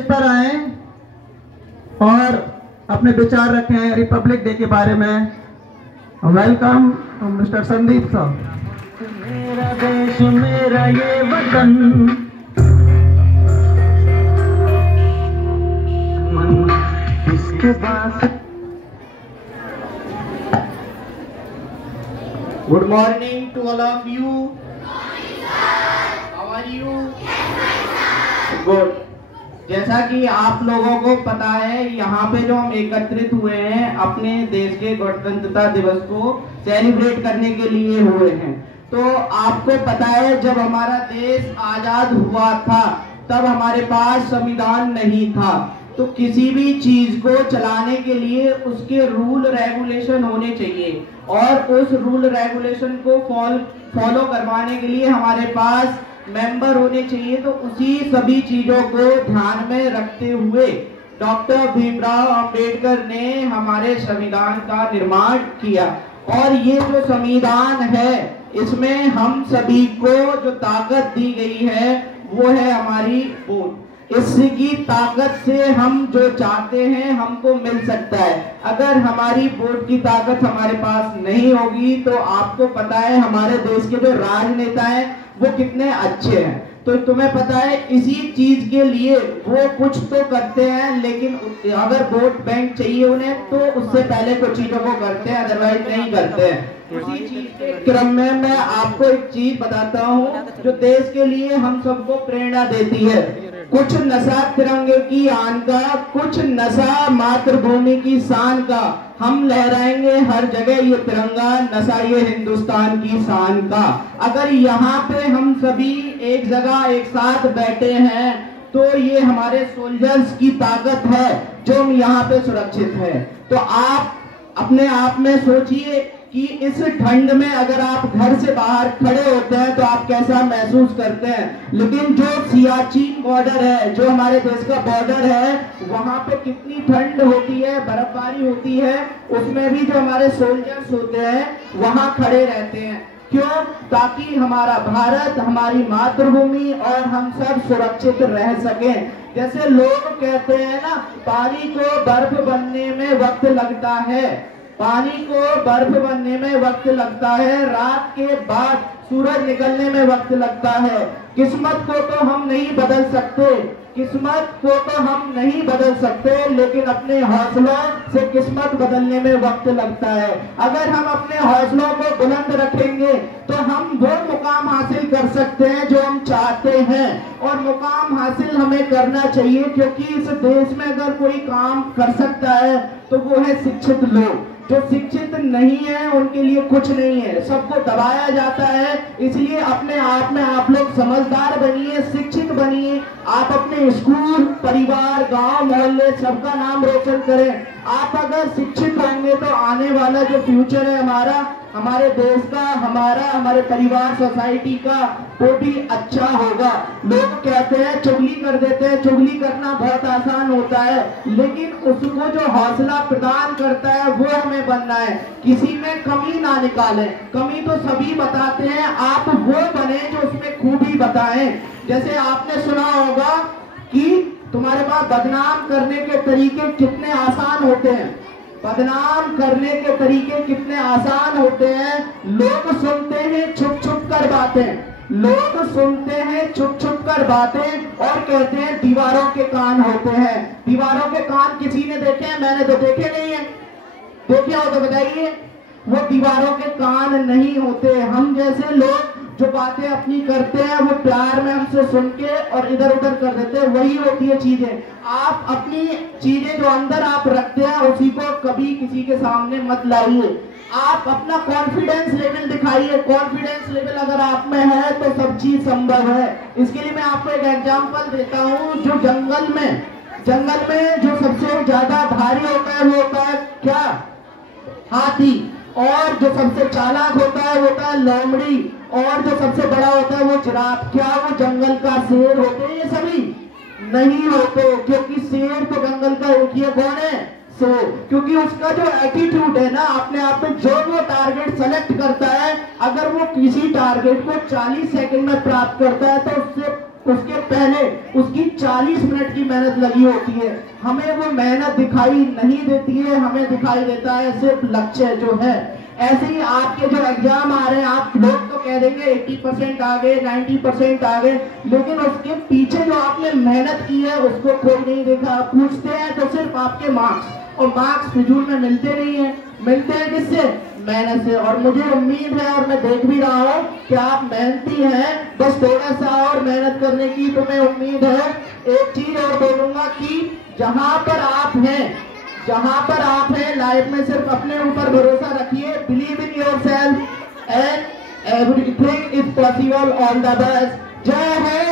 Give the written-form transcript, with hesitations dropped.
पर आए और अपने विचार रखें रिपब्लिक डे के बारे में। वेलकम मिस्टर संदीप साहब। मेरा देश मेरा ये वतन, इसके पास। Good morning to all of you. How are you? Good. जैसा कि आप लोगों को पता है, यहाँ पे जो हम एकत्रित हुए हैं अपने देश के गणतंत्रता दिवस को सेलिब्रेट करने के लिए हुए हैं। तो आपको पता है जब हमारा देश आजाद हुआ था तब हमारे पास संविधान नहीं था, तो किसी भी चीज को चलाने के लिए उसके रूल रेगुलेशन होने चाहिए और उस रूल रेगुलेशन को फॉलो करवाने के लिए हमारे पास मेंबर होने चाहिए। तो उसी सभी चीजों को ध्यान में रखते हुए डॉक्टर भीमराव अंबेडकर ने हमारे संविधान का निर्माण किया और ये जो संविधान है इसमें हम सभी को जो ताकत दी गई है वो है हमारी वोट। इसकी ताकत से हम जो चाहते हैं हमको मिल सकता है। अगर हमारी वोट की ताकत हमारे पास नहीं होगी तो आपको पता है हमारे देश के जो राजनेता हैं वो कितने अच्छे हैं, तो तुम्हें पता है इसी चीज के लिए वो कुछ तो करते हैं, लेकिन अगर वोट बैंक चाहिए उन्हें तो उससे पहले कुछ चीजों को करते हैं, अदरवाइज नहीं करते हैं। उसी चीज के क्रम में मैं आपको एक चीज बताता हूँ जो देश के लिए हम सबको प्रेरणा देती है। कुछ नशा तिरंगे की आन का, कुछ नशा मातृभूमि की शान का, हम लहराएंगे हर जगह ये तिरंगा, नशा ये हिंदुस्तान की शान का। अगर यहाँ पे हम सभी एक जगह एक साथ बैठे हैं तो ये हमारे सोल्जर्स की ताकत है जो हम यहाँ पे सुरक्षित है। तो आप अपने आप में सोचिए कि इस ठंड में अगर आप घर से बाहर खड़े होते हैं तो आप कैसा महसूस करते हैं, लेकिन जो सियाचिन बॉर्डर है, जो हमारे देश का बॉर्डर है, वहां पे कितनी ठंड होती है, बर्फबारी होती है, उसमें भी जो हमारे सोल्जर्स होते हैं वहां खड़े रहते हैं। क्यों? ताकि हमारा भारत, हमारी मातृभूमि और हम सब सुरक्षित रह सकें। जैसे लोग कहते हैं ना, पानी को बर्फ बनने में वक्त लगता है, पानी को बर्फ बनने में वक्त लगता है, रात के बाद सूरज निकलने में वक्त लगता है। किस्मत को तो हम नहीं बदल सकते, किस्मत को तो हम नहीं बदल सकते, लेकिन अपने हौसलों से किस्मत बदलने में वक्त लगता है। अगर हम अपने हौसलों को बुलंद रखेंगे तो हम वो मुकाम हासिल कर सकते हैं जो हम चाहते हैं, और मुकाम हासिल हमें करना चाहिए, क्योंकि इस देश में अगर कोई काम कर सकता है तो वो है शिक्षित लोग। जो शिक्षित नहीं है उनके लिए कुछ नहीं है, सबको दबाया जाता है। इसलिए अपने आप में आप लोग समझदार बनिए, शिक्षित बनिए। आप अपने स्कूल, परिवार, गांव, मोहल्ले सबका नाम रोशन करें। आप अगर शिक्षित होंगे तो आने वाला जो फ्यूचर है हमारा, हमारे देश का, हमारे परिवार, सोसाइटी का, वो भी अच्छा होगा। लोग कहते हैं, चुगली कर देते हैं, चुगली करना बहुत आसान होता है, लेकिन उसको जो हौसला प्रदान करता है वो हमें बनना है। किसी में कमी ना निकालें, कमी तो सभी बताते हैं, आप वो बने जो उसमें खूबी बताएं। जैसे आपने सुना होगा कि तुम्हारे पास बदनाम करने के तरीके कितने आसान होते हैं, बदनाम करने के तरीके कितने आसान होते हैं। लोग सुनते हैं छुप छुप कर बातें, लोग सुनते हैं छुप छुप कर बातें और कहते हैं दीवारों के कान होते हैं। दीवारों के कान किसी ने देखे हैं? मैंने तो देखे नहीं है, देखे हो तो बताइए। वो दीवारों के कान नहीं होते। हम जैसे लोग जो बातें अपनी करते हैं वो प्यार में हमसे सुन के और इधर उधर कर देते हैं, वही होती है चीजें। आप अपनी चीजें जो अंदर आप रखते हैं उसी को कभी किसी के सामने मत लाइए। आप अपना कॉन्फिडेंस लेवल दिखाइए। कॉन्फिडेंस लेवल अगर आप में है तो सब चीज संभव है। इसके लिए मैं आपको एक एग्जांपल देता हूँ। जो जंगल में जो सबसे ज्यादा भारी होता है वो होता है क्या? हाथी। और जो सबसे चालाक होता है वो होता है लोमड़ी, और जो सबसे बड़ा होता है वो जिराफ। क्या वो जंगल का शेर होते हैं? ये सभी नहीं होते, क्योंकि शेर तो जंगल का एक ही है। कौन है? शेर। क्योंकि उसका जो एटीट्यूड है ना, अपने आप में जो वो टारगेट सेलेक्ट करता है, अगर वो किसी टारगेट को 40 सेकंड में प्राप्त करता है तो उससे उसके पहले उसकी 40 मिनट की मेहनत लगी होती है। हमें वो मेहनत दिखाई नहीं देती है, हमें दिखाई देता है सिर्फ लक्ष्य जो है। ऐसे ही आपके जो एग्जाम आ रहे हैं, आप लोग तो कह देंगे 80% आ गए, 90% आ गए, लेकिन उसके पीछे जो आपने मेहनत की है उसको कोई नहीं देखा। पूछते हैं तो सिर्फ आपके मार्क्स, और मार्क्स फिजूल में मिलते नहीं है। मिलते हैं किससे? मेहनत से। और मुझे उम्मीद है और मैं देख भी रहा हूँ कि आप मेहनती हैं, बस थोड़ा सा और मेहनत करने की तुम्हें उम्मीद है। एक चीज और बोलूंगा कि जहां पर आप हैं लाइफ में सिर्फ अपने ऊपर भरोसा रखिए। Believe in yourself and everything is possible. All the best. जय हिंद।